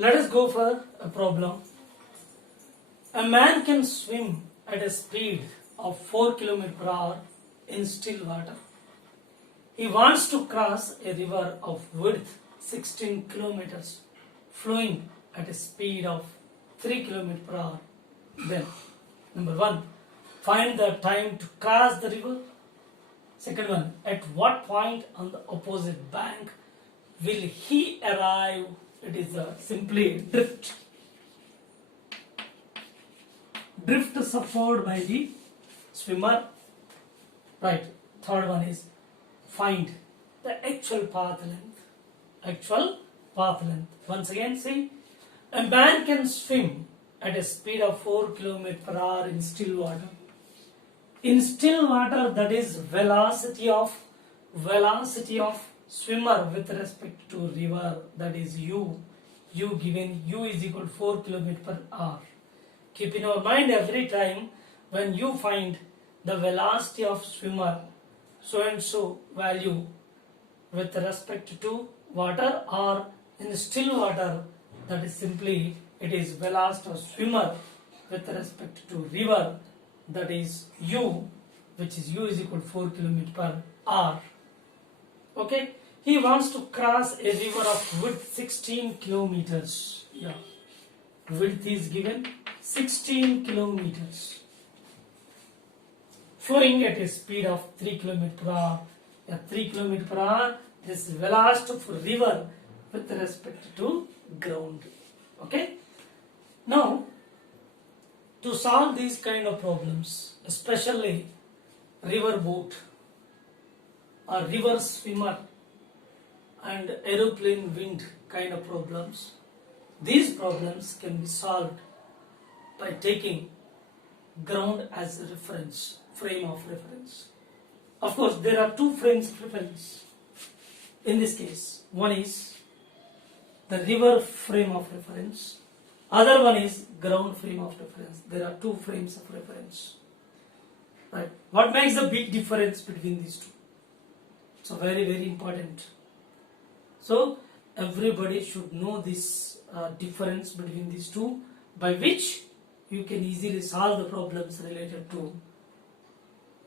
Let us go for a problem. A man can swim at a speed of 4 km per hour in still water. He wants to cross a river of width 16 kilometers flowing at a speed of 3 km per hour. Then, number 1, find the time to cross the river. Second one, at what point on the opposite bank will he arrive? It is simply drift. Drift suffered by the swimmer. Right. Third one is find the actual path length. Actual path length. Once again, see, a man can swim at a speed of 4 km per hour in still water. In still water, that is velocity of swimmer with respect to river, that is u. U given u is equal to 4 km per hour. Keep in your mind every time when you find the velocity of swimmer so and so value with respect to water or in still water, that is simply it is velocity of swimmer with respect to river, that is u, which is u is equal to 4 km per hour. Okay, he wants to cross a river of width 16 kilometers. Yeah, width is given 16 kilometers flowing at a speed of 3 km per hour. Yeah, 3 km per hour, this is velocity of river with respect to ground. Okay, now to solve these kind of problems, especially river boat or river swimmer and aeroplane wind kind of problems, these problems can be solved by taking ground as a reference, frame of reference. Of course, there are two frames of reference. In this case, one is the river frame of reference, other one is ground frame of reference. There are two frames of reference. Right? What makes the big difference between these two? So very, very important. So everybody should know this difference between these two, by which you can easily solve the problems related to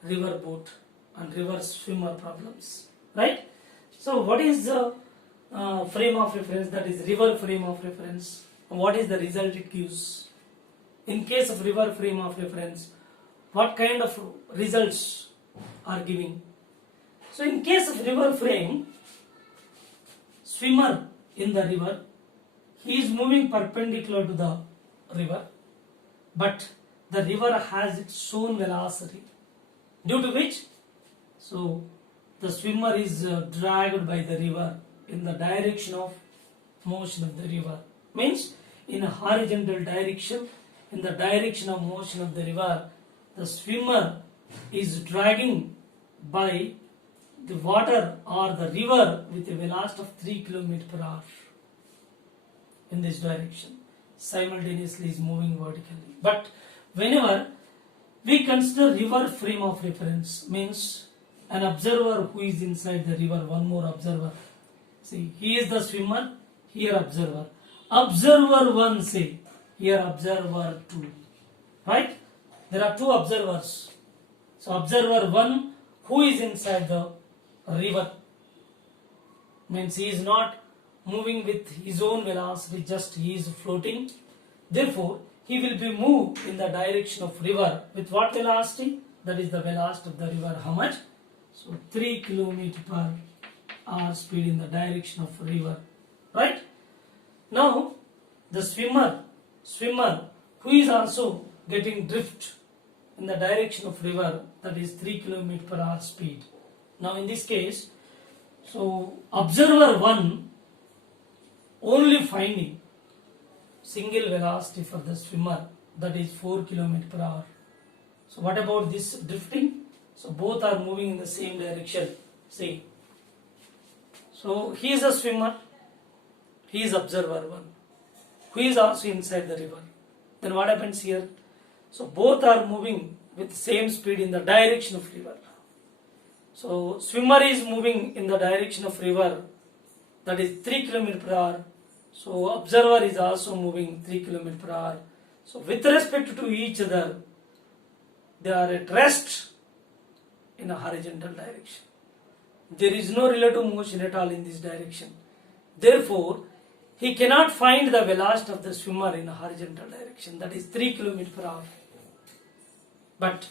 river boat and river swimmer problems. Right? So what is the frame of reference? That is river frame of reference. What is the result it gives? In case of river frame of reference, what kind of results are giving? So in case of river frame, swimmer in the river, he is moving perpendicular to the river, but the river has its own velocity, due to which so the swimmer is dragged by the river in the direction of motion of the river. Means in a horizontal direction, in the direction of motion of the river, the swimmer is dragging by the water or the river with a velocity of 3 km per hour in this direction. Simultaneously is moving vertically. But whenever we consider river frame of reference, means an observer who is inside the river, one more observer. See, he is the swimmer, here observer. Observer 1, say, here observer 2. Right? There are two observers. So observer 1 who is inside the river, means he is not moving with his own velocity, just he is floating. Therefore, he will be moved in the direction of river with what velocity? That is the velocity of the river. How much? So 3 km per hour speed in the direction of river. Right? Now, the swimmer who is also getting drift in the direction of river, that is 3 km per hour speed. Now in this case, so observer 1 only finding single velocity for the swimmer, that is 4 km per hour. So what about this drifting? So both are moving in the same direction. See. So he is a swimmer, he is observer 1, who is also inside the river. Then what happens here? So both are moving with same speed in the direction of river. So swimmer is moving in the direction of river, that is 3 km per hour, So observer is also moving 3 km per hour. So with respect to each other, they are at rest in a horizontal direction. There is no relative motion at all in this direction. Therefore, he cannot find the velocity of the swimmer in a horizontal direction, that is 3 km per hour. But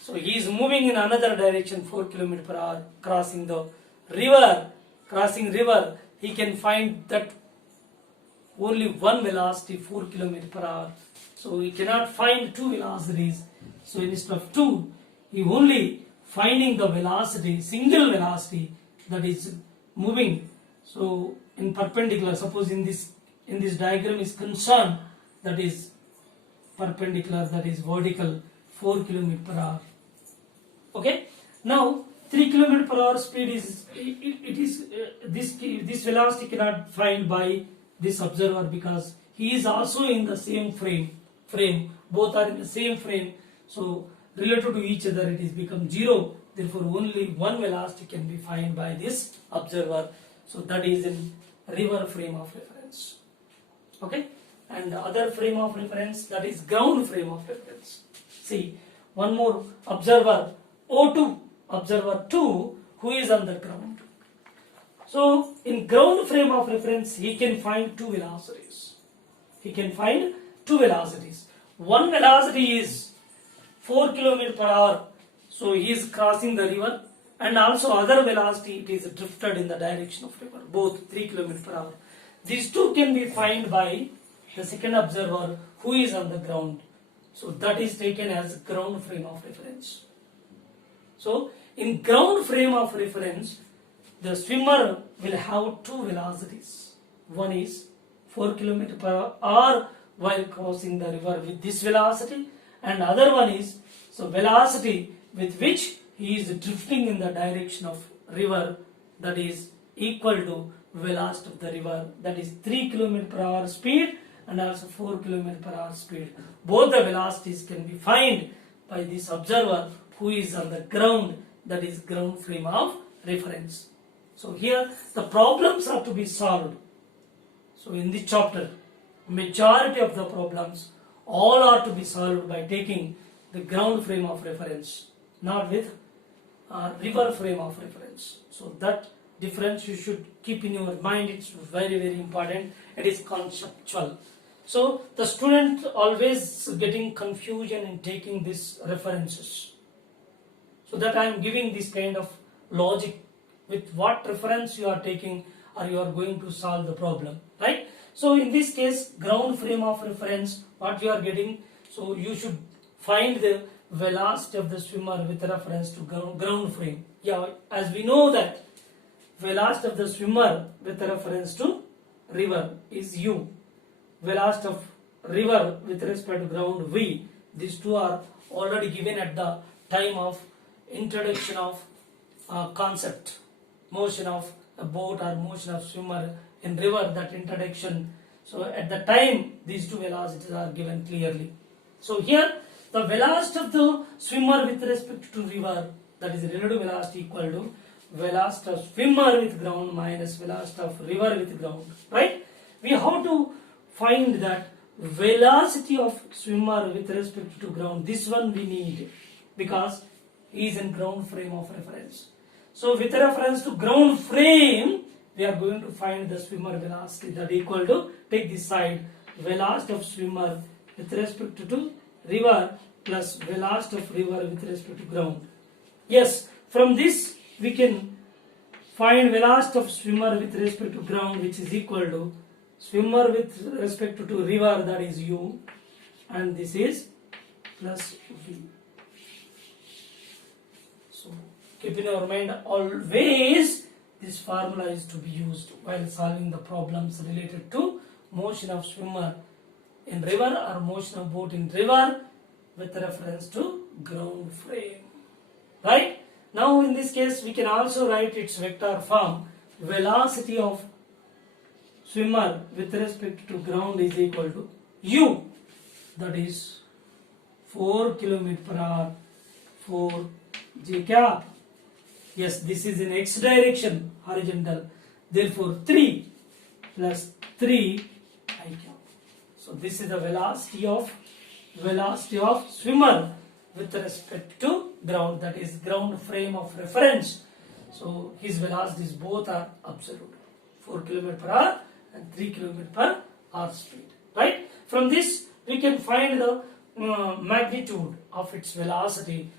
so he is moving in another direction 4 km per hour, crossing the river. Crossing river, he can find that only one velocity 4 km per hour. So he cannot find two velocities. So instead of two, he only finding the velocity, single velocity that is moving. So in perpendicular, suppose in this diagram is concerned, that is perpendicular, that is vertical 4 km per hour. Okay. Now 3 km per hour speed is this velocity cannot find by this observer because he is also in the same frame. Both are in the same frame. So relative to each other, it is become zero. Therefore, only one velocity can be found by this observer. So that is in river frame of reference. Okay, and the other frame of reference, that is ground frame of reference. See, one more observer O2, observer 2, who is on the ground. So in ground frame of reference, he can find two velocities. One velocity is 4 km per hour. So he is crossing the river, and also other velocity, it is drifted in the direction of river, both 3 km per hour. These two can be found by the second observer who is on the ground. So that is taken as ground frame of reference. So in ground frame of reference, the swimmer will have two velocities. One is 4 km per hour while crossing the river with this velocity, and other one is so velocity with which he is drifting in the direction of river, that is equal to velocity of the river, that is 3 km per hour speed and also 4 km per hour speed. Both the velocities can be found by this observer who is on the ground, that is ground frame of reference. So here the problems are to be solved. So in this chapter, majority of the problems all are to be solved by taking the ground frame of reference, not with river frame of reference. So that difference you should keep in your mind. It's very, very important. It is conceptual. So the student always getting confusion in taking these references. So that I am giving this kind of logic with what reference you are taking or you are going to solve the problem, right? So in this case, ground frame of reference, what you are getting, so you should find the velocity of the swimmer with reference to ground frame. Yeah, as we know that velocity of the swimmer with reference to river is u. Velocity of river with respect to ground v. These two are already given at the time of introduction of concept, motion of a boat or motion of swimmer in river, that introduction. So at the time these two velocities are given clearly. So here the velocity of the swimmer with respect to river, that is relative velocity, equal to velocity of swimmer with ground minus velocity of river with ground, right? We have to find that velocity of swimmer with respect to ground. This one we need because he is in ground frame of reference. So with reference to ground frame, we are going to find the swimmer velocity, that equal to, take this side, velocity of swimmer with respect to river plus velocity of river with respect to ground. Yes, from this we can find velocity of swimmer with respect to ground, which is equal to swimmer with respect to river, that is u, and this is plus v. So keep in your mind always this formula is to be used while solving the problems related to motion of swimmer in river or motion of boat in river with reference to ground frame, right? Now in this case we can also write its vector form. Velocity of swimmer with respect to ground is equal to u, that is 4 km per hour 4 j cap. Yes, this is in x direction, horizontal. Therefore 3 plus 3 I cap. So this is the velocity of swimmer with respect to ground, that is ground frame of reference. So his velocities both are absolute, 4 km per hour and 3 km per hour speed. Right? From this we can find the magnitude of its velocity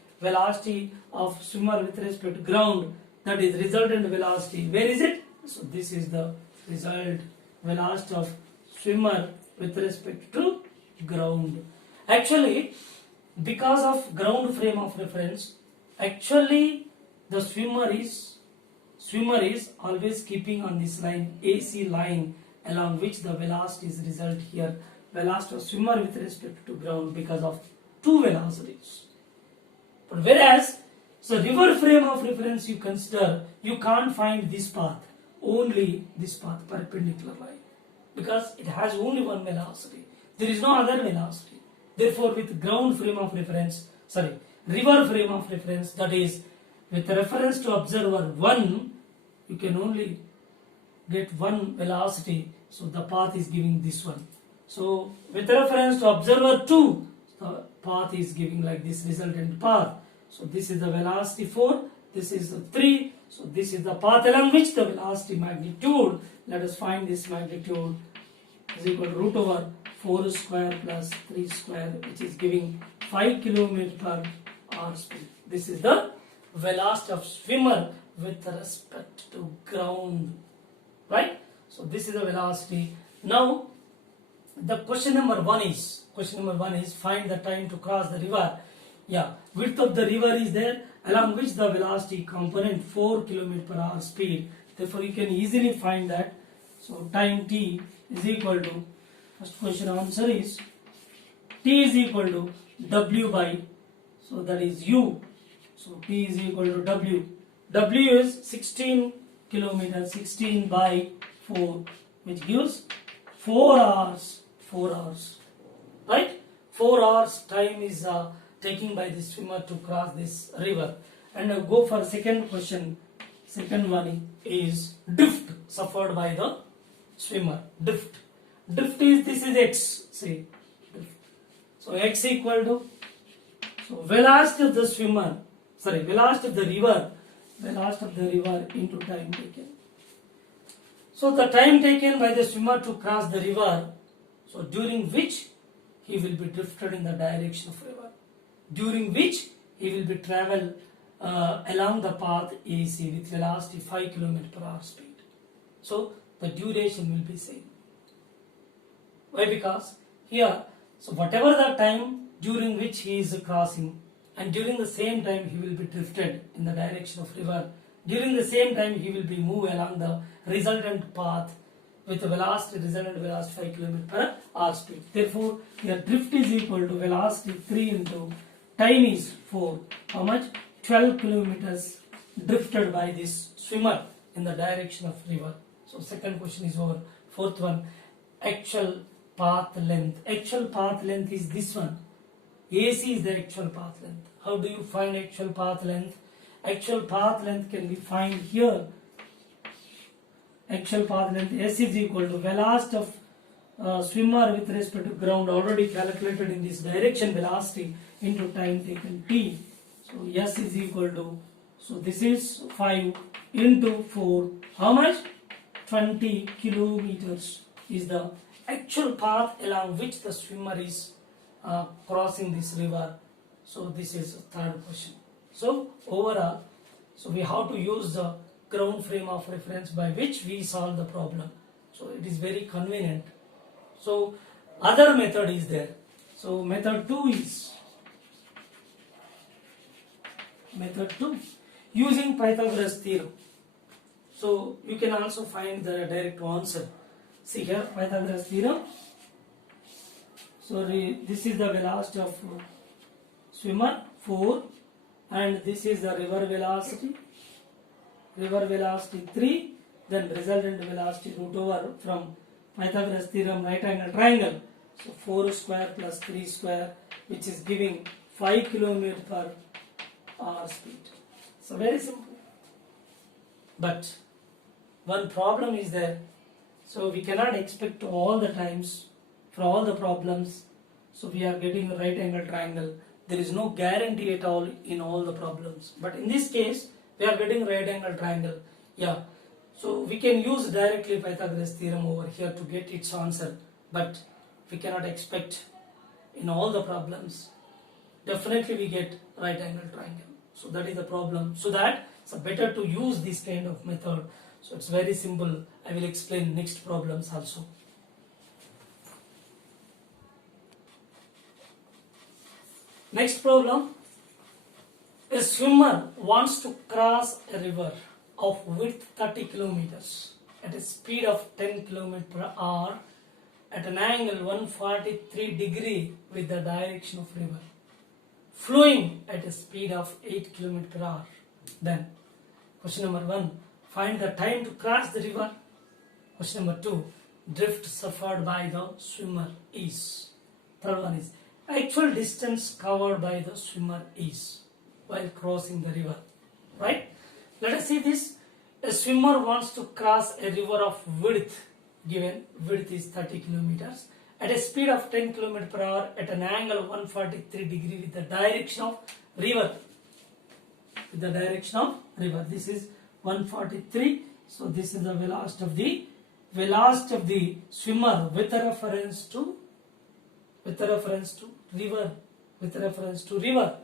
of swimmer with respect to ground, that is resultant velocity. Where is it? So this is the result velocity of swimmer with respect to ground. Actually, because of ground frame of reference, actually the swimmer is always keeping on this line, AC line, along which the velocity is result here, velocity of swimmer with respect to ground, because of two velocities. But whereas, so river frame of reference you consider, you can't find this path, only this path, perpendicular line, because it has only one velocity. There is no other velocity. Therefore, with ground frame of reference, river frame of reference, that is with reference to observer 1, you can only get one velocity. So the path is giving this one. So with reference to observer 2, the path is giving like this resultant path. So this is the velocity 4, this is the 3. So this is the path along which the velocity magnitude, let us find this magnitude, is equal to root over 4 square plus 3 square, which is giving 5 km per hour speed. This is the velocity of swimmer with respect to ground. Right? So this is the velocity. Now the question number 1 is find the time to cross the river. Yeah, width of the river is there, along which the velocity component 4 km per hour speed. Therefore you can easily find that. So time t is equal to, first question answer is t is equal to w by, so that is u. So t is equal to w. W is 16 kilometers, 16 by 4, which gives 4 hours. 4 hours. Right? 4 hours time is taking by the swimmer to cross this river. And now go for second question. Second one is drift suffered by the swimmer. Drift. Drift is, this is x. See, drift. So x equal to, so velocity of the swimmer, velocity of the river into time taken. So the time taken by the swimmer to cross the river, so during which he will be drifted in the direction of river, during which he will be travel along the path AC with velocity 5 km per hour speed. So the duration will be same. Why? Because here, so whatever the time during which he is crossing, and during the same time he will be drifted in the direction of river, during the same time he will be moved along the resultant path with a resultant velocity 5 km per hour speed. Therefore, your drift is equal to velocity 3 into time is 4. How much? 12 kilometers drifted by this swimmer in the direction of river. So second question is over. Fourth one, actual path length. Actual path length is this one. AC is the actual path length. How do you find actual path length? Actual path length can be found here. Actual path length S is equal to velocity of swimmer with respect to ground, already calculated in this direction, velocity into time taken t. So S is equal to, so this is 5 into 4. How much? 20 kilometers is the actual path along which the swimmer is crossing this river. So this is third question. So overall, so we have to use the ground frame of reference by which we solve the problem. So it is very convenient. So other method is there. So method 2 is using Pythagoras theorem. So you can also find the direct answer. See here, Pythagoras theorem. So this is the velocity of swimmer 4, and this is the river velocity 3, then resultant velocity root over from Pythagoras theorem right angle triangle. So 4 square plus 3 square, which is giving 5 km per hour speed. So very simple. But one problem is there. So we cannot expect all the times for all the problems. So we are getting a right angle triangle. There is no guarantee at all in all the problems. But in this case, we are getting right angle triangle. Yeah. So we can use directly Pythagoras theorem over here to get its answer. But we cannot expect in all the problems. Definitely we get right angle triangle. So that is the problem. So that it's better to use this kind of method. So it's very simple. I will explain next problems also. Next problem. A swimmer wants to cross a river of width 30 kilometers at a speed of 10 km per hour at an angle 143 degree with the direction of river, flowing at a speed of 8 km per hour. Then, question number 1, find the time to cross the river. Question number 2, drift suffered by the swimmer is. Third one is, actual distance covered by the swimmer is while crossing the river. Right? Let us see this. A swimmer wants to cross a river of width, given width is 30 kilometers, at a speed of 10 km per hour at an angle of 143 degree with the direction of river. With the direction of river. This is 143. So this is the velocity of the swimmer with a reference to river.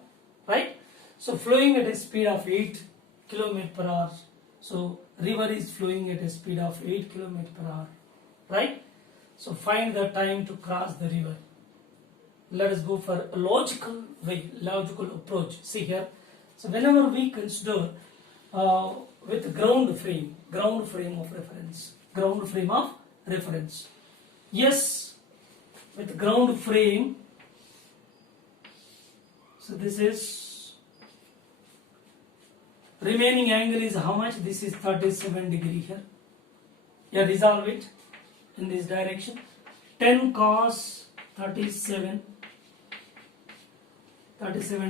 Right? So flowing at a speed of 8 km per hour. So river is flowing at a speed of 8 km per hour. Right? So find the time to cross the river. Let us go for a logical approach. See here. So whenever we consider with ground frame of reference. Yes, with ground frame. So this is remaining angle is how much? This is 37 degree here. Yeah, resolve it in this direction. 10 cos 37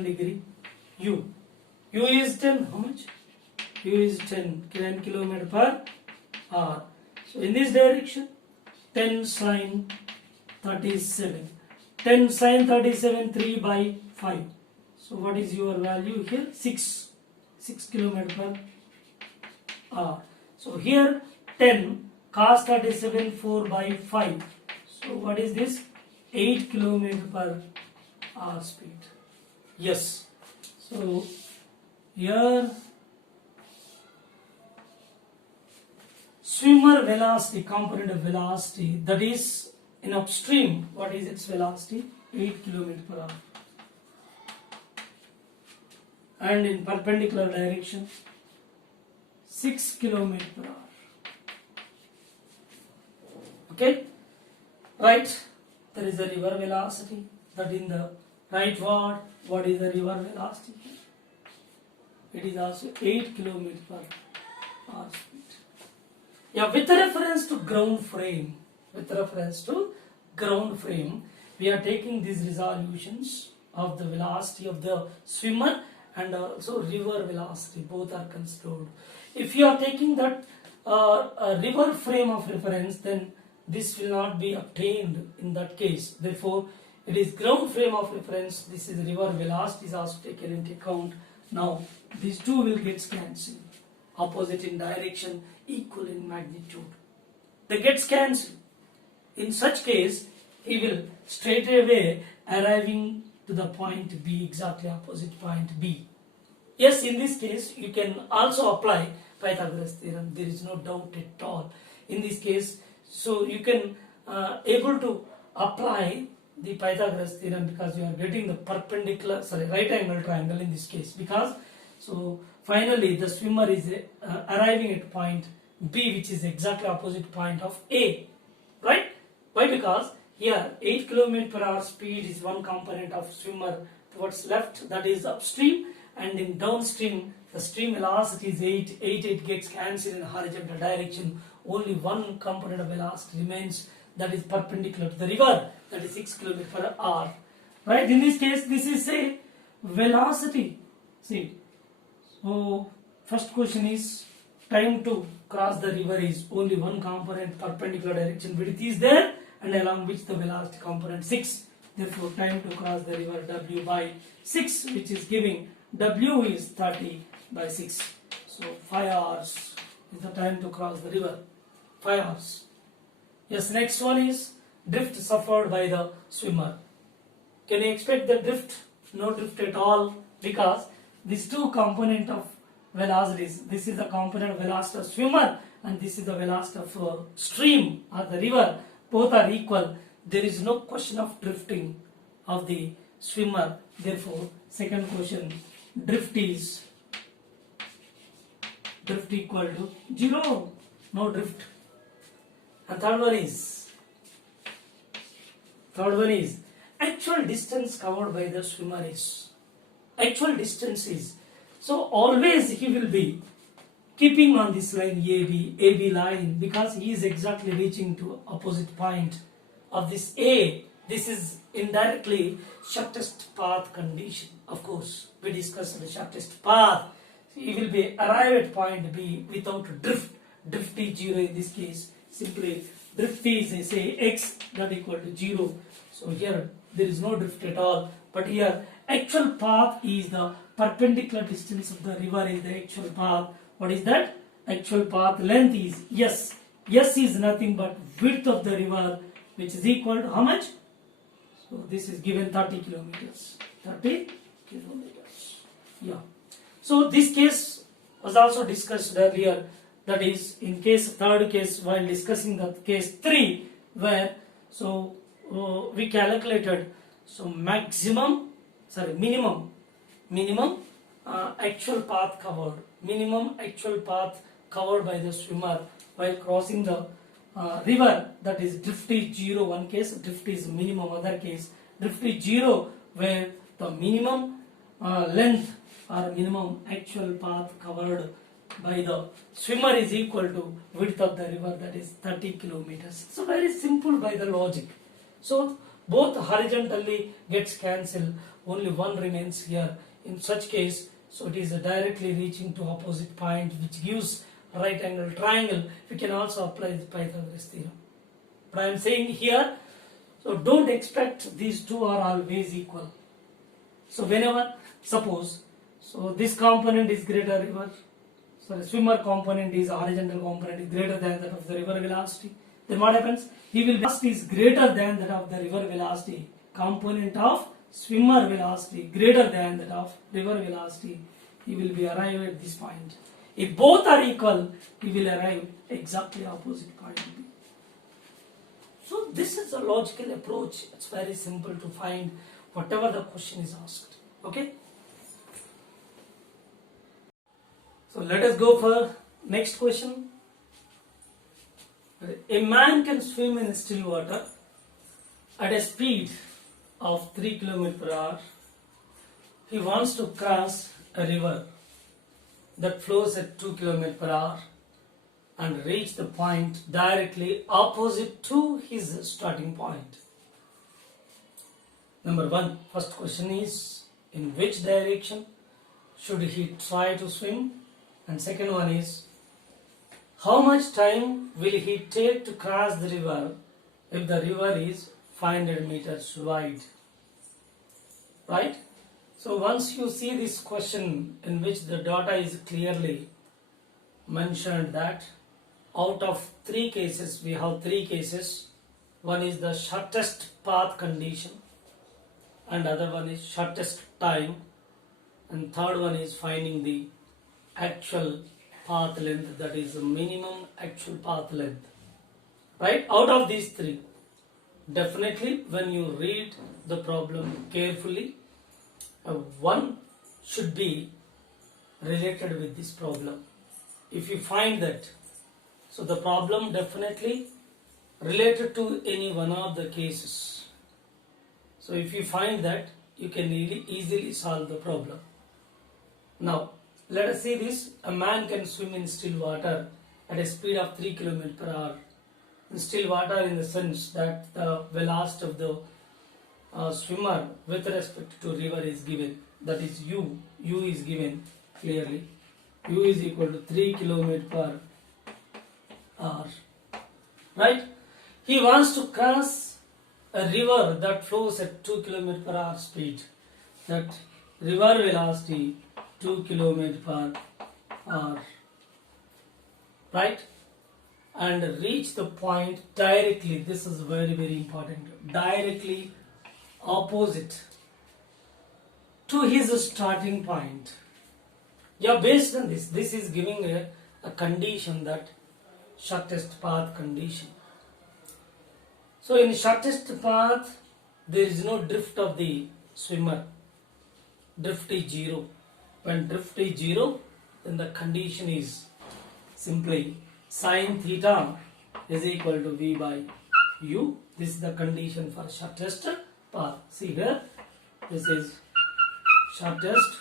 degree. U is 10. How much? U is 10 km per hour. So in this direction, 10 sin 37. 10 sin 37, 3 by 5. So what is your value here? 6 km per hour. So here 10 cos 37, 4 by 5. So what is this? 8 km per hour speed. Yes. So here swimmer velocity, component of velocity, that is in upstream, what is its velocity? 8 km per hour. And in perpendicular direction, 6 km per hour. Okay? Right? There is a river velocity. That in the right word, what is the river velocity? It is also 8 km per hour speed. Yeah, with reference to ground frame, we are taking these resolutions of the velocity of the swimmer and also river velocity. Both are considered. If you are taking that river frame of reference, then this will not be obtained in that case. Therefore, it is ground frame of reference. This is river velocity is also taken into account. Now, these two will get cancelled. Opposite in direction, equal in magnitude. They get cancelled. In such case, he will straight away arriving to the point B, exactly opposite point B. Yes, in this case, you can also apply Pythagoras theorem. There is no doubt at all. In this case, so you can able to apply the Pythagoras theorem because you are getting the right angle triangle in this case. Because so finally the swimmer is arriving at point B, which is exactly opposite point of A. Right? Why? Because here 8 km per hour speed is one component of swimmer towards left, that is upstream, and in downstream the stream velocity is 8. 8 gets cancelled in horizontal direction. Only one component of velocity remains, that is perpendicular to the river, that is 6 km per hour. Right? In this case, this is a velocity. See, so first question is time to cross the river is only one component, perpendicular direction width is there, and along which the velocity component 6. Therefore, time to cross the river W by 6, which is giving W is 30 by 6. So 5 hours is the time to cross the river. 5 hours. Yes, next one is drift suffered by the swimmer. Can you expect the drift? No drift at all, because these two component of velocities, this is the component of velocity of swimmer and this is the velocity of stream or the river, both are equal. There is no question of drifting of the swimmer. Therefore, second question, drift equal to 0, no drift. And third one is actual distance covered by the swimmer is. Actual distance is. So always he will be keeping on this line AB line, because he is exactly reaching to opposite point of this A. This is indirectly shortest path condition. Of course, we discussed the shortest path. He will be arrive at point B without drift. Drift is 0 in this case. Simply drift is, say, x that equal to 0. So here there is no drift at all. But here actual path is the perpendicular distance of the river is the actual path. What is that? Actual path length is S. S is nothing but width of the river, which is equal to how much? So this is given 30 kilometers. 30 kilometers. Yeah. So this case was also discussed earlier. That is in third case, while discussing the case 3, where we calculated minimum actual path covered by the swimmer while crossing the river. That is drift is 0 one case, drift is minimum other case. Drift is 0 where the minimum length or minimum actual path covered by the swimmer is equal to width of the river, that is 30 kilometers. So very simple by the logic. So both horizontally gets cancelled, only one remains here. In such case, so it is directly reaching to opposite point, which gives right angle triangle. We can also apply the Pythagoras theorem. But I am saying here, so don't expect these two are always equal. So whenever, suppose, so this component is greater river, so the swimmer component is horizontal component is greater than that of the river velocity. Then what happens? He will velocity is greater than that of the river velocity. Component of swimmer velocity greater than that of river velocity. He will be arrived at this point. If both are equal, he will arrive exactly opposite point B. So this is a logical approach. It's very simple to find whatever the question is asked. Okay. So let us go for next question. A man can swim in still water at a speed of 3 km per hour. He wants to cross a river that flows at 2 km per hour and reach the point directly opposite to his starting point. Number 1, first question is, in which direction should he try to swim? And second one is, how much time will he take to cross the river if the river is 500 meters wide? Right? So once you see this question in which the data is clearly mentioned that out of 3 cases, we have 3 cases. One is the shortest path condition, and other one is shortest time, and third one is finding the actual path length, that is the minimum actual path length. Right? Out of these 3, definitely when you read the problem carefully, one should be related with this problem. If you find that, so the problem definitely related to any one of the cases. So if you find that, you can really easily solve the problem. Now let us see this. A man can swim in still water at a speed of 3 km per hour. In still water, in the sense that the velocity of the swimmer with respect to river is given, that is u is given clearly. U is equal to 3 km per hour. Right? He wants to cross a river that flows at 2 km per hour speed. That river velocity 2 km per hour. Right? And reach the point directly. This is very, very important. Directly opposite to his starting point. Yeah, based on this is giving a condition, that shortest path condition. So in shortest path, there is no drift of the swimmer. Drift is 0. When drift is 0, then the condition is simply sin theta is equal to v by u. This is the condition for shortest path. See here, this is shortest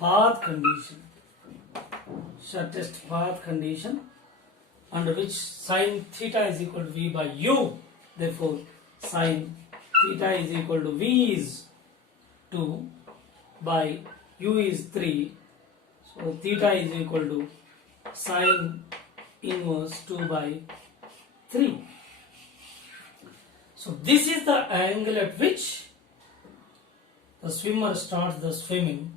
path condition. Shortest path condition under which sin theta is equal to v by u. Therefore, sin theta is equal to v is 2 by u is 3. So theta is equal to sin inverse 2 by 3. So this is the angle at which the swimmer starts the swimming.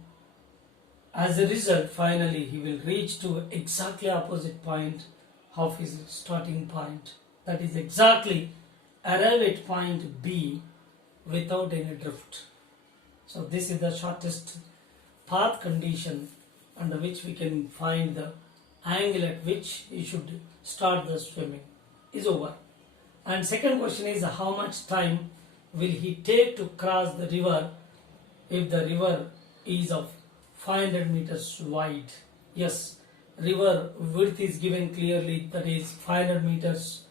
As a result, finally he will reach to exactly opposite point of his starting point. That is exactly arrive at point B without any drift. So this is the shortest path condition under which we can find the angle at which he should start the swimming is over. And second question is, how much time will he take to cross the river if the river is of 500 meters wide? Yes, river width is given clearly, that is 500 meters,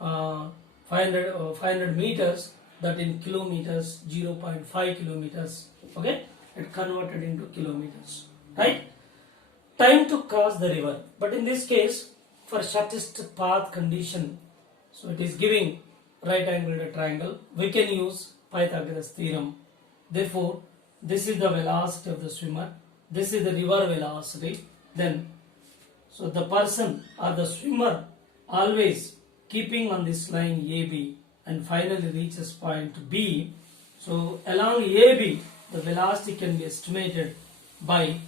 500 meters, that in kilometers 0.5 kilometers. Okay, it converted into kilometers, right? Time to cross the river. But in this case, for shortest path condition, so it is giving right angled triangle, we can use Pythagoras theorem. Therefore, this is the velocity of the swimmer, this is the river velocity. Then, so the person or the swimmer always keeping on this line AB and finally reaches point B. So along AB, the velocity can be estimated by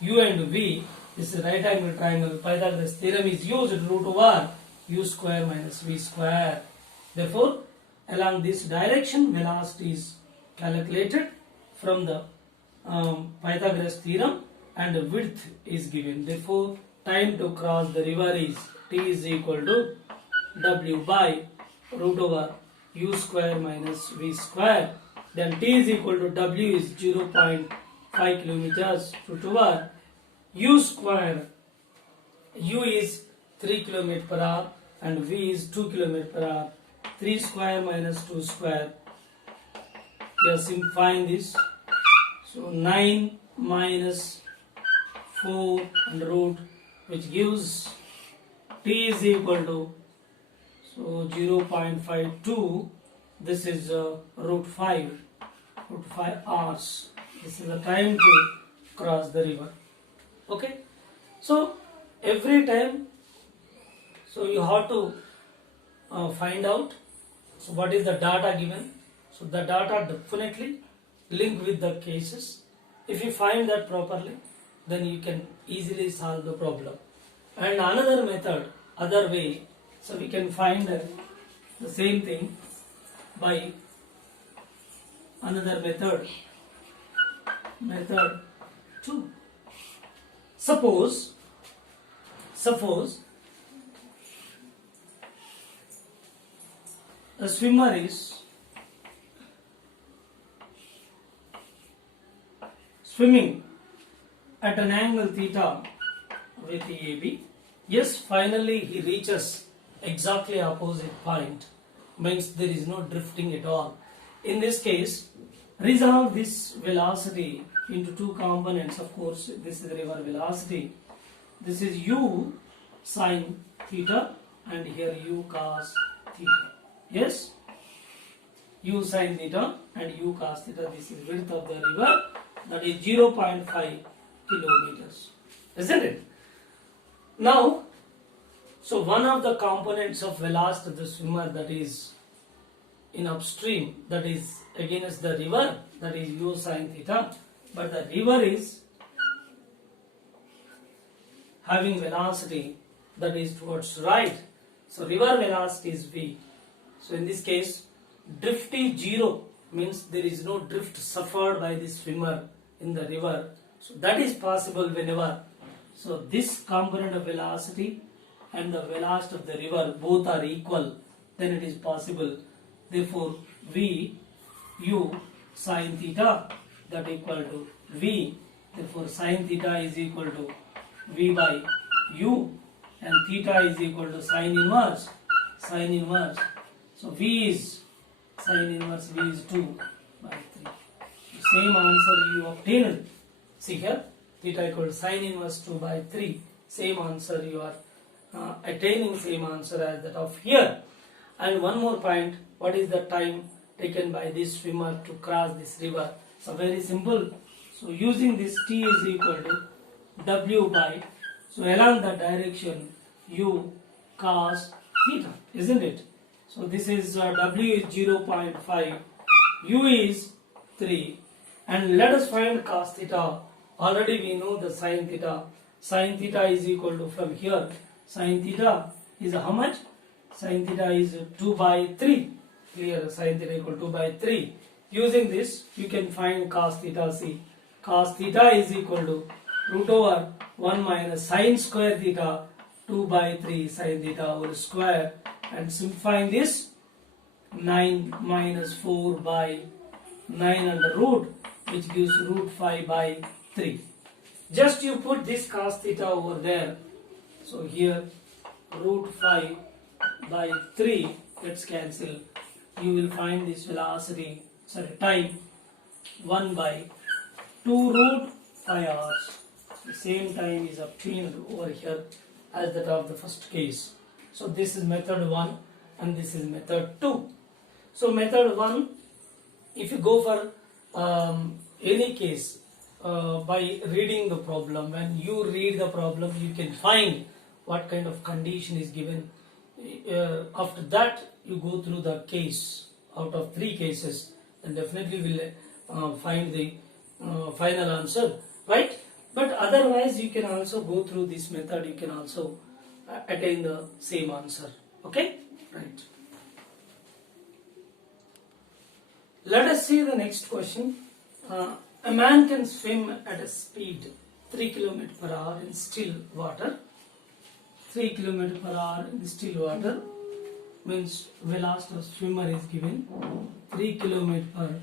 u and v. This is right angle triangle. Pythagoras theorem is used, root over u square minus v square. Therefore, along this direction, velocity is calculated from the Pythagoras theorem and the width is given. Therefore, time to cross the river is t is equal to w by root over u square minus v square. Then t is equal to w is 0.5 kilometers, root over u square. U is 3 km per hour and v is 2 km per hour. 3 square minus 2 square. We are simplifying this. So 9 minus 4 and root, which gives t is equal to, so 0.52. This is root 5 hours. This is the time to cross the river. Okay, so every time, so you have to find out, so what is the data given. So the data definitely link with the cases. If you find that properly, then you can easily solve the problem. And another method, other way, so we can find the same thing by another method 2. Suppose a swimmer is swimming at an angle theta with AB. Yes, finally he reaches exactly opposite point, means there is no drifting at all. In this case, resolve this velocity into two components. Of course, this is the river velocity. This is u sine theta and here u cos theta. Yes, u sine theta and u cos theta. This is width of the river, that is 0.5 kilometers, isn't it? Now, So one of the components of velocity of the swimmer, that is in upstream, that is against the river, that is u sin theta, but the river is having velocity that is towards right, so river velocity is v. So in this case, drift is 0, means there is no drift suffered by the swimmer in the river. So that is possible whenever, so this component of velocity and the velocity of the river both are equal, then it is possible. Therefore v u sin theta, that equal to v, therefore sin theta is equal to v by u, and theta is equal to sin inverse. So v is sin inverse, v is 2 by 3. The same answer you obtained. See here, theta equal to sin inverse 2 by 3. Same answer you are attaining, same answer as that of here. And one more point, what is the time taken by this swimmer to cross this river? So very simple. So using this t is equal to w by, so along the direction u cos theta, isn't it? So this is w is 0.5, u is 3, and let us find cos theta. Already we know the sin theta. Sin theta is equal to, from here, sin theta is how much? Sin theta is 2 by 3. Clear? Sin theta equal to 2 by 3. Using this, you can find cos theta. See, cos theta is equal to root over 1 minus sin square theta 2 by 3 sin theta whole square, and simplifying this, 9 minus 4 by 9 under root, which gives root 5 by 3. Just you put this cos theta over there. So here root 5 by 3 gets cancelled. You will find this velocity, sorry, time 1 by 2 root 5 hours. The same time is obtained over here as that of the first case. So this is method 1 and this is method 2. So method 1, if you go for any case, by reading the problem, when you read the problem, you can find what kind of condition is given. After that, you go through the case. Out of 3 cases, then definitely will find the final answer, right? But otherwise, you can also go through this method. You can also attain the same answer. Okay, right? Let us see the next question. A man can swim at a speed 3 km per hour in still water. 3 km per hour in still water means velocity of swimmer is given 3 km per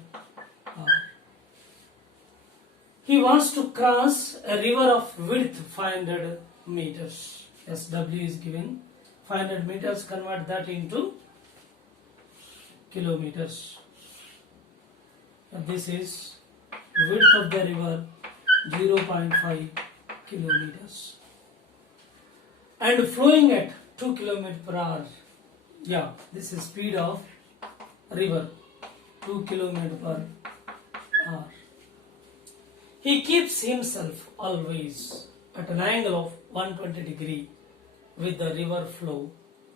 hour. He wants to cross a river of width 500 meters. Yes, W is given. 500 meters, convert that into kilometers. And this is width of the river 0.5 kilometers. And flowing at 2 km per hour. Yeah, this is speed of river 2 km per hour. He keeps himself always at an angle of 120 degree with the river flow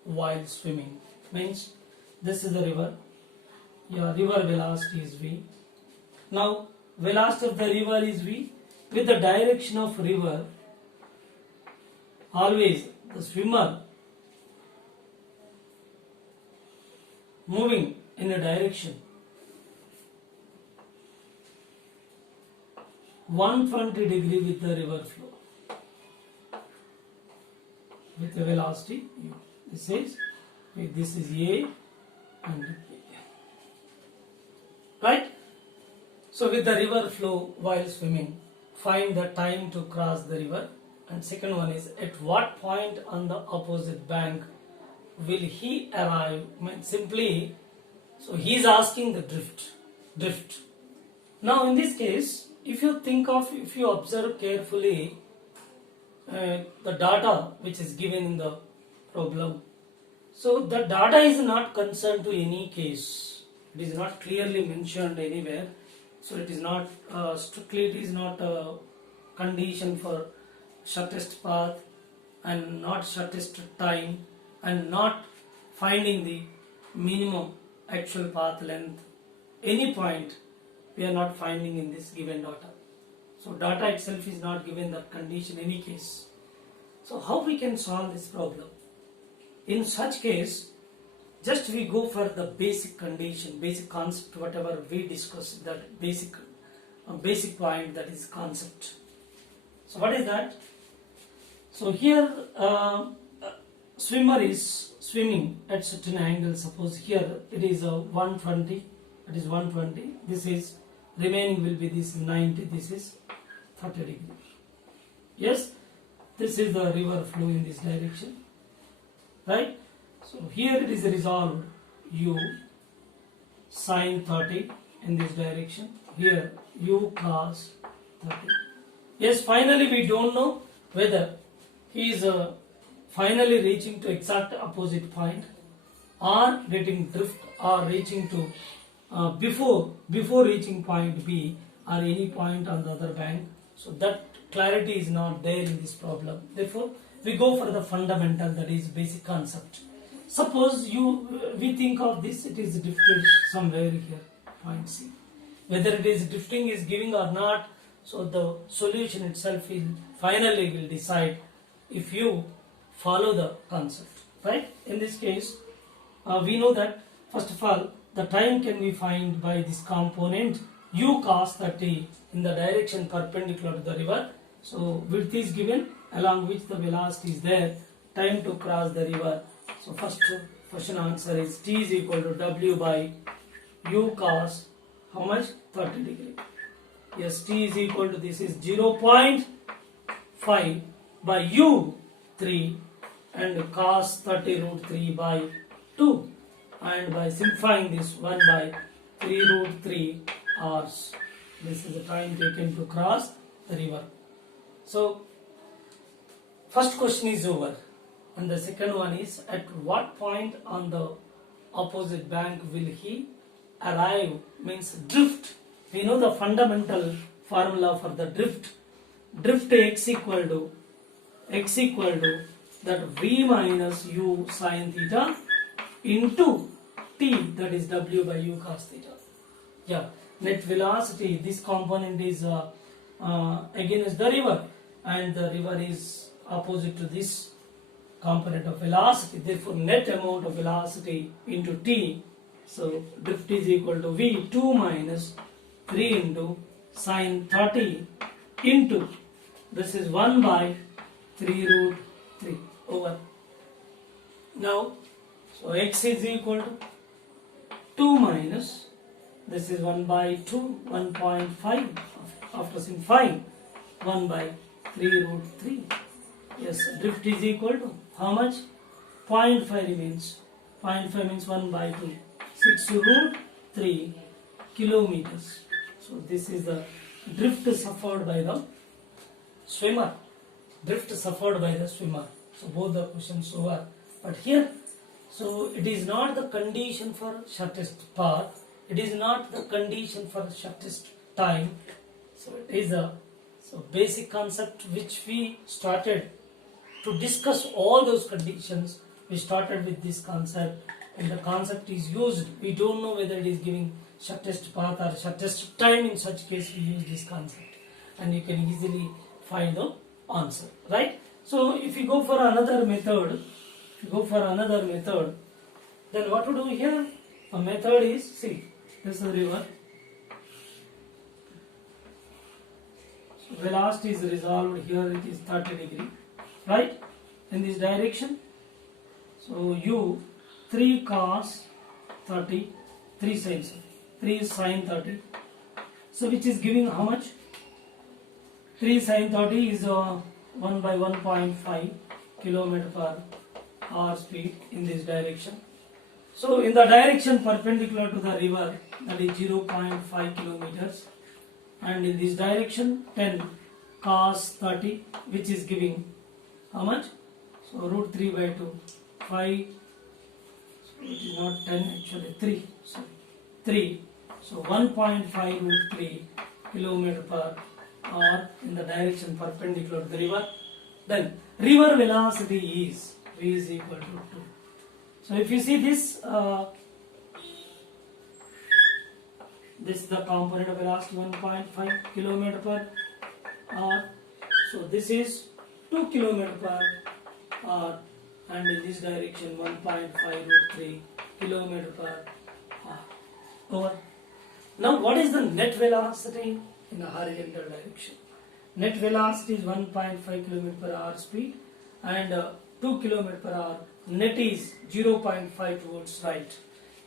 while swimming. Means this is the river. Your river velocity is v. Now velocity of the river is v. With the direction of river, always the swimmer moving in a direction 120 degree with the river flow with the velocity u. This is A and B. Right? So with the river flow while swimming, find the time to cross the river. And second one is, at what point on the opposite bank will he arrive? Simply, so he is asking the drift. Now in this case, if you observe carefully the data which is given in the problem, so the data is not concerned to any case. It is not clearly mentioned anywhere. So it is not strictly, it is not a condition for shortest path and not shortest time. and not finding the minimum actual path length, any point we are not finding in this given data. So data itself is not given that condition in any case. So how we can solve this problem? In such case, just we go for the basic condition, basic concept, whatever we discussed, that basic point, that is concept. So what is that? So here swimmer is swimming at certain angle. Suppose here it is 120, it is 120, this is remaining will be this 90, this is 30 degrees. Yes, this is the river flow in this direction, right? So here it is resolved u sine 30 in this direction, here u cos 30. Yes, finally we don't know whether he is finally reaching to exact opposite point or getting drift or reaching to before reaching point B or any point on the other bank. So that clarity is not there in this problem. Therefore, we go for the fundamental, that is basic concept. Suppose we think of this, it is drifted somewhere here, point C. Whether it is drifting is giving or not, so the solution itself will finally will decide if you follow the concept, right? In this case, we know that first of all the time can be found by this component u cos 30 in the direction perpendicular to the river. So width is given along which the velocity is there, time to cross the river. So first question answer is t is equal to w by u cos how much? 30 degree. Yes, t is equal to this is 0.5 by u 3 and cos 30 root 3 by 2, and by simplifying this 1 by 3 root 3 hours. This is the time taken to cross the river. So first question is over, and the second one is at what point on the opposite bank will he arrive, means drift. We know the fundamental formula for the drift. Drift x equal to that v minus u sine theta into t, that is w by u cos theta. Yeah, net velocity, this component is against the river, and the river is opposite to this component of velocity. Therefore, net amount of velocity into t. So drift is equal to v 2 minus 3 into sine 30 into this is 1 by 3 root 3 over. Now, so x is equal to 2 minus this is 1 by 2, 1.5 after simplifying 1 by 3 root 3. Yes, drift is equal to how much? 0.5 remains. 0.5 means 1 by 2. 6 root 3 kilometers. So this is the drift suffered by the swimmer. Drift suffered by the swimmer. So both the questions over. But here, so it is not the condition for shortest path. It is not the condition for shortest time. So it is a basic concept which we started to discuss all those conditions. We started with this concept, and the concept is used. We don't know whether it is giving shortest path or shortest time. In such case, we use this concept, and you can easily find the answer, right? So if you go for another method, then what to do here? A method is, see, this is the river. So velocity is resolved here. It is 30 degree, right? In this direction. So u 3 cos 30, 3 sin 30. So which is giving how much? 3 sin 30 is 1 by 1.5 kilometer per hour speed in this direction. So in the direction perpendicular to the river, that is 0.5 kilometers, and in this direction 10 cos 30, which is giving how much? So root 3 by 2, 5, so it is not 10 actually, 3, sorry, 3, so 1.5 root 3 kilometer per hour in the direction perpendicular to the river. Then river velocity is V is equal to 2. So if you see this, this is the component of velocity 1.5 km per hour. So this is 2 km per hour, and in this direction 1.5 root 3 km per hour. Over. Now what is the net velocity in the horizontal direction? Net velocity is 1.5 km per hour speed, and 2 km per hour. Net is 0.5 towards right.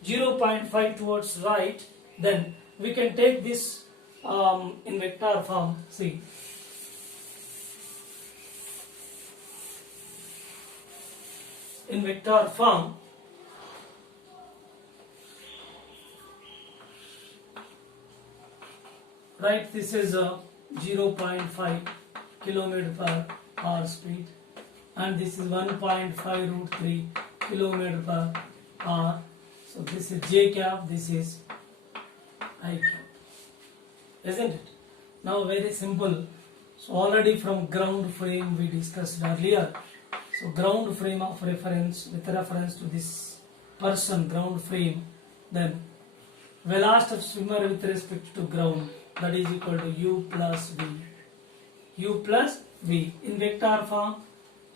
0.5 towards right, then we can take this in vector form. See, in vector form, right, this is a 0.5 km per hour speed, and this is 1.5 root 3 km per hour. So this is j cap, this is I cap, isn't it? Now very simple. So already from ground frame we discussed earlier. So ground frame of reference, with reference to this person, ground frame, then velocity of swimmer with respect to ground, that is equal to u plus v. U plus v in vector form.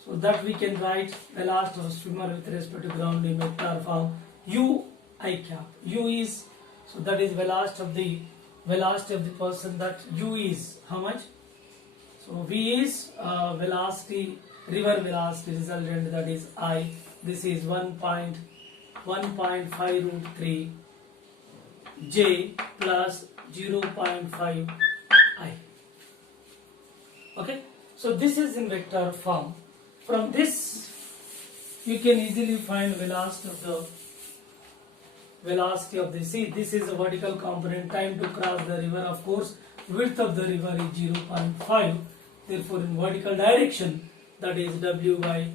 So that we can write velocity of swimmer with respect to ground in vector form u I cap. U is, so that is velocity of the person, that u is how much? So v is velocity, river velocity resultant, that is I. This is 1.5 root 3 j plus 0.5 I. Okay, so this is in vector form. From this you can easily find velocity of the sea. This is a vertical component, time to cross the river. Of course, width of the river is 0.5. Therefore, in vertical direction, that is W by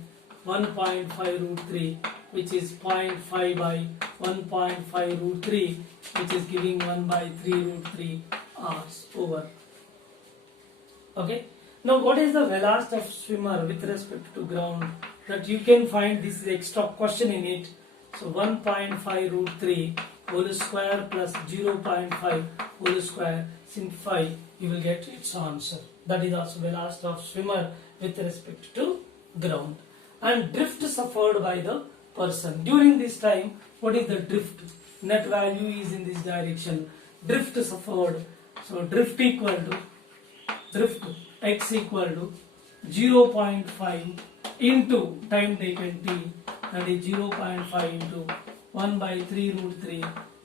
1.5 root 3, which is 0.5 by 1.5 root 3, which is giving 1 by 3 root 3 hours over. Okay. Now, what is the velocity of swimmer with respect to ground? That you can find, this is extra question in it. So 1.5 root 3 whole square plus 0.5 whole square, simplify, you will get its answer. That is also velocity of swimmer with respect to ground. And drift suffered by the person. During this time, what is the drift? Net value is in this direction. Drift suffered. So drift equal to, drift x equal to 0.5 into time taken t, that is 0.5 into 1 by 3 root 3.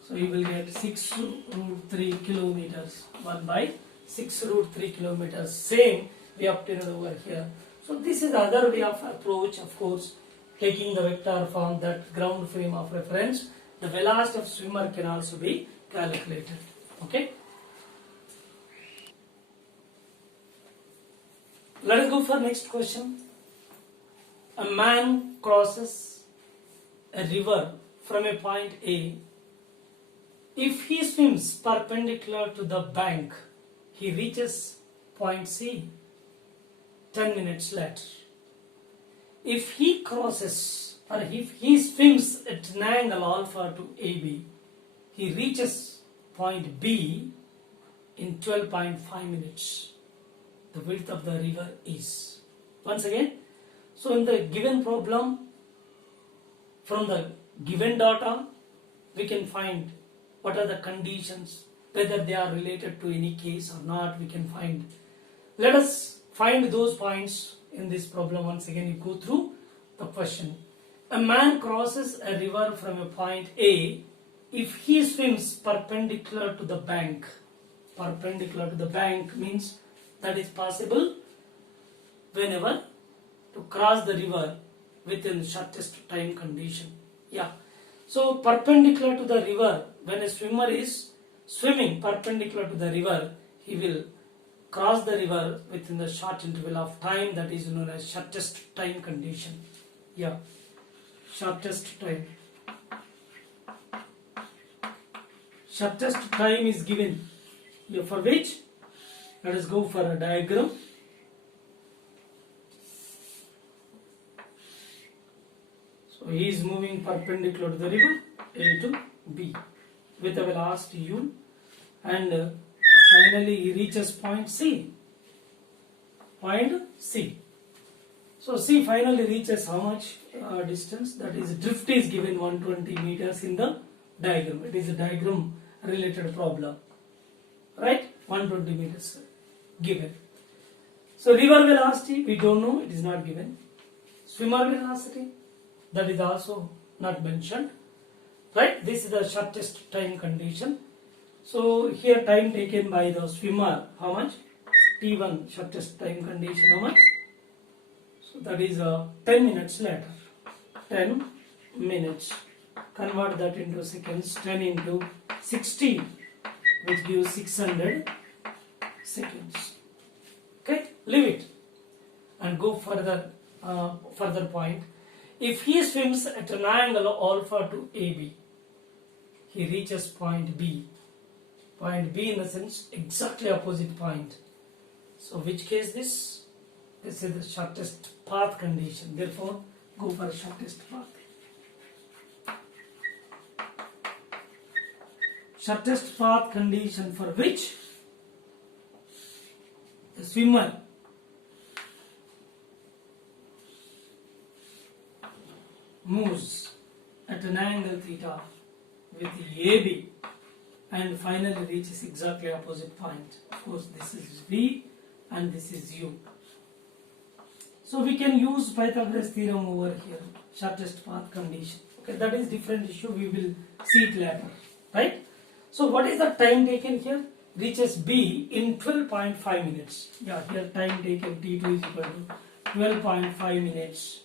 So you will get 6 root 3 kilometers. 1 by 6 root 3 kilometers. Same we obtained over here. So this is other way of approach, of course, taking the vector form, that ground frame of reference. The velocity of swimmer can also be calculated. Okay. Let us go for next question. A man crosses a river from a point A. If he swims perpendicular to the bank, he reaches point C 10 minutes later. If he crosses, or if he swims at an angle alpha to AB, he reaches point B in 12.5 minutes. The width of the river is. Once again, so in the given problem, from the given data, we can find what are the conditions, whether they are related to any case or not, we can find. Let us find those points in this problem. Once again, you go through the question. A man crosses a river from a point A. If he swims perpendicular to the bank, perpendicular to the bank means that is possible whenever to cross the river within shortest time condition. Yeah. So perpendicular to the river, when a swimmer is swimming perpendicular to the river, he will cross the river within the short interval of time, that is known as shortest time condition. Yeah. Shortest time. Shortest time is given here, for which let us go for a diagram. he is moving perpendicular to the river A to B with a velocity u, and finally he reaches point C. Point C. So C finally reaches how much distance? That is, drift is given 120 meters in the diagram. It is a diagram related problem, right? 120 meters given. So river velocity we don't know, it is not given. Swimmer velocity, that is also not mentioned, right? This is the shortest time condition. So here time taken by the swimmer, how much? T1, shortest time condition, how much? So that is 10 minutes later. 10 minutes. Convert that into seconds. 10 into 60, which gives 600 seconds. Okay, leave it and go further. Further point. If he swims at an angle alpha to AB, he reaches point B. Point B in the sense exactly opposite point. So which case this? This is the shortest path condition. Therefore, go for shortest path. Shortest path condition for which the swimmer moves at an angle theta with AB and finally reaches exactly opposite point. Of course, this is V and this is U. So we can use Pythagoras theorem over here, shortest path condition. Okay, that is different issue. We will see it later, right? So what is the time taken here? Reaches B in 12.5 minutes. Yeah, here time taken T2 is equal to 12.5 minutes.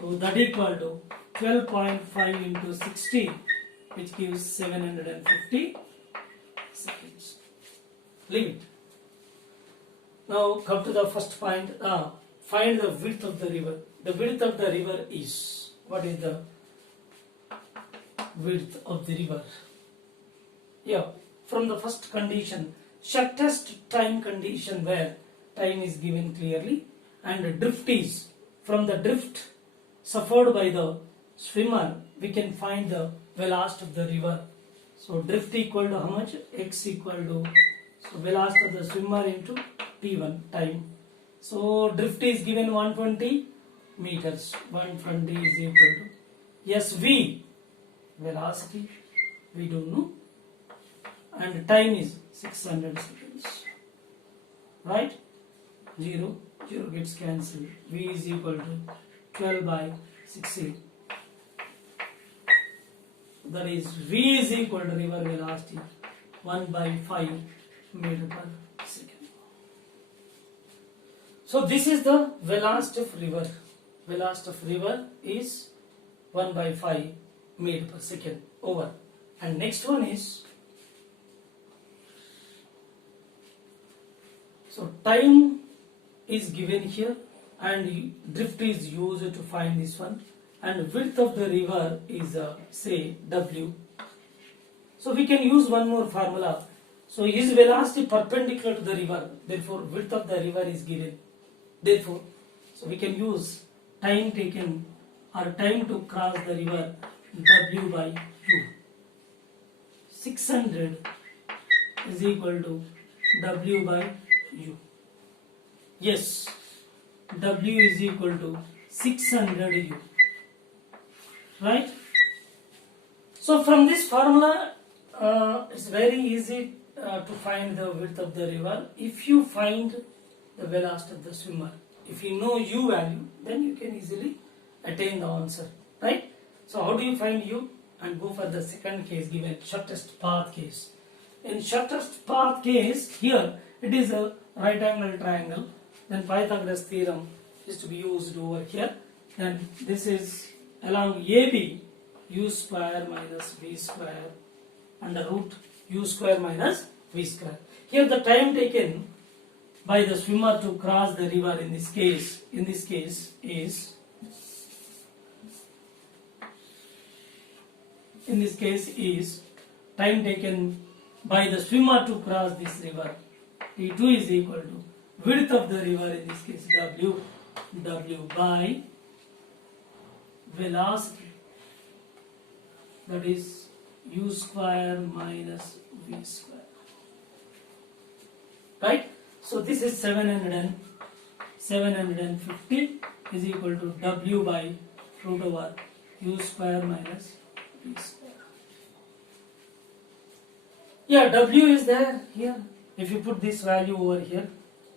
So that equal to 12.5 into 60, which gives 750 seconds. Leave it. Now come to the first point. Find the width of the river. The width of the river is, what is the width of the river? Yeah, from the first condition, shortest time condition where time is given clearly and drift is, from the drift suffered by the swimmer, we can find the velocity of the river. So drift equal to how much? X equal to, so velocity of the swimmer into T1 time. So drift is given 120 meters. 120 is equal to SV, velocity we don't know, and time is 600 seconds. Right? 0 gets cancelled. V is equal to 12 by 60. That is V is equal to river velocity 1 by 5 meter per second. So this is the velocity of river. Velocity of river is 1 by 5 meter per second over. And next one is, so time is given here and drift is used to find this one, and width of the river is say W. So we can use one more formula. So his velocity perpendicular to the river, therefore width of the river is given. Therefore, so we can use time taken or time to cross the river W by U. 600 is equal to W by U. Yes, W is equal to 600 U. Right? So from this formula, it's very easy to find the width of the river. If you find the velocity of the swimmer, if you know U value, then you can easily attain the answer. Right? So how do you find U? And go for the second case given, shortest path case. In shortest path case, here it is a right angle triangle. Then Pythagoras theorem is to be used over here. Then this is along AB, U square minus V square under root U square minus V square. Here the time taken by the swimmer to cross the river in this case is time taken by the swimmer to cross this river. T2 is equal to width of the river, in this case W by velocity, that is u square minus v square. Right? So this is 750 is equal to w by root over u square minus v square. Yeah, w is there here. If you put this value over here,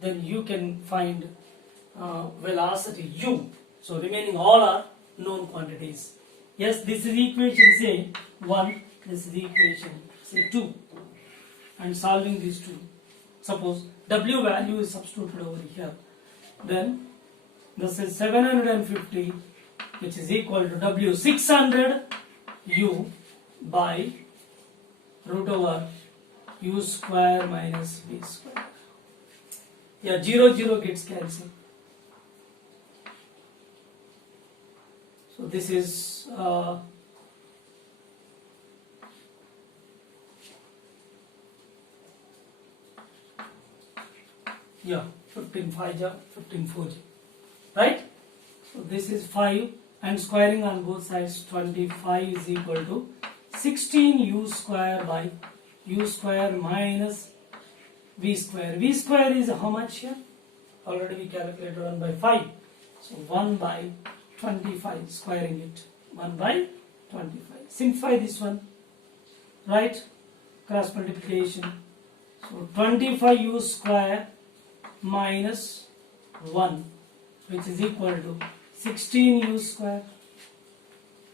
then you can find velocity u. So remaining all are known quantities. Yes, this is equation say 1, this is equation say 2. And solving these two, suppose w value is substituted over here, then this is 750, which is equal to w 600 u by root over u square minus v square. Yeah, 0 0 gets cancelled. So this is yeah, 15 5 ja, 15 4 ja. Right? So this is 5 and squaring on both sides, 25 is equal to 16 u square by u square minus v square. V square is how much here? Already we calculated 1 by 5. So 1 by 25, squaring it. 1 by 25. Simplify this one. Right? Cross multiplication. So 25 u square minus 1, which is equal to 16 u square.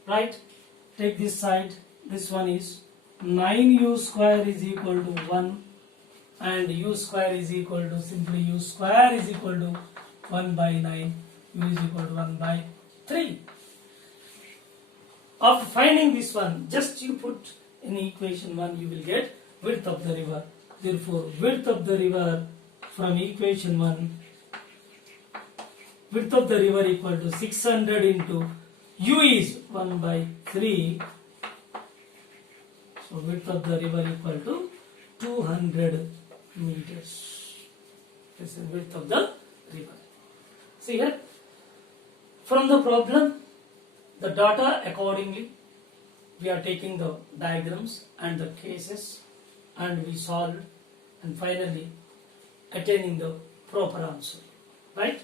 Right? Take this side. This one is 9 u square is equal to 1, and u square is equal to simply u square is equal to 1 by 9, u is equal to 1 by 3. After finding this one, just you put in equation 1, you will get width of the river. Therefore, width of the river from equation 1, width of the river equal to 600 into u is 1 by 3. So width of the river equal to 200 meters. This is width of the river. See here, from the problem, the data accordingly, we are taking the diagrams and the cases, and we solve, and finally attaining the proper answer. Right?